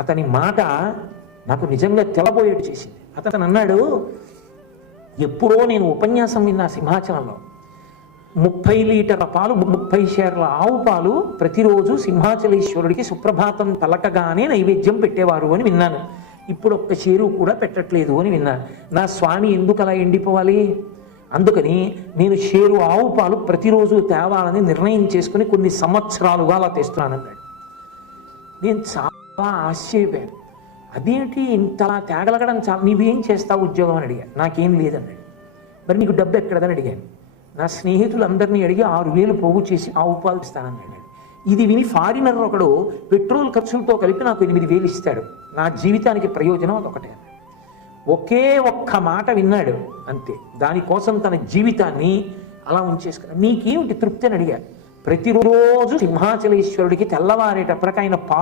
అతని మాట నాకు నిజంగా తెల్లబోయేట్టు చేసింది. అతను అన్నాడు, ఎప్పుడో నేను ఉపన్యాసం విన్నా సింహాచలంలో, 30 లీటర్ల పాలు 30 షేర్ల ఆవు పాలు ప్రతిరోజు సింహాచలేశ్వరుడికి సుప్రభాతం పలకగానే నైవేద్యం పెట్టేవారు అని విన్నాను. ఇప్పుడు ఒక్క షేరు కూడా పెట్టట్లేదు అని విన్నాను. నా స్వామి ఎందుకు అలా ఎండిపోవాలి? అందుకని నేను షేరు ఆవు పాలు ప్రతిరోజు తేవాలని నిర్ణయం చేసుకుని కొన్ని సంవత్సరాలుగా అలా తెస్తున్నానన్నాడు. నేను చాలా ఆశ్చర్యపోయాను. అదేంటి ఇంతలా తేగలగడం చాలా, నీవేం చేస్తావు ఉద్యోగం అని అడిగాను. నాకేం లేదన్నాడు. మరి నీకు డబ్బు ఎక్కడదని అడిగాను. నా స్నేహితులందరినీ అడిగి 6,000 పోగు చేసి ఆవు పాలు ఇస్తానన్నాడు. ఇది విని ఫారినర్ ఒకడు పెట్రోల్ ఖర్చులతో కలిపి నాకు 8,000 ఇస్తాడు, నా జీవితానికి ప్రయోజనం అదొకటే. ఒకే ఒక్క మాట విన్నాడు అంతే, దానికోసం తన జీవితాన్ని అలా ఉంచేసుకున్నాడు. నీకేమిటి తృప్తి అని అడిగాడు. ప్రతిరోజు సింహాచలేశ్వరుడికి తెల్లవారేటప్పటికి ఆయన పాలు